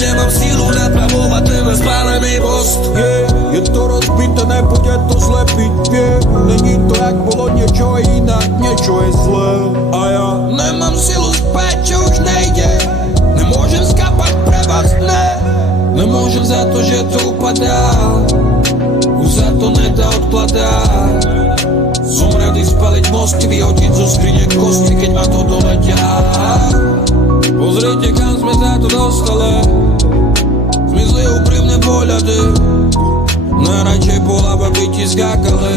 nemám sílu napravovať ten spálený most. Je to rozbité, nebude to zlepiť, není to jak bolo, niečo je inak, niečo je zlé. A ja nemám silu spať, čo už nejde. Nemôžem skápať pre vás, ne. Nemôžem za to, že to upadá. Už sa to nedá odkladať. Som rady spaliť mosty, vyhodiť zo skrine kosti, keď ma to doletia. Pozrite, kam sme za to dostali. Zmizli úprimné pohľady. Najradšej bola, aby ti skákali.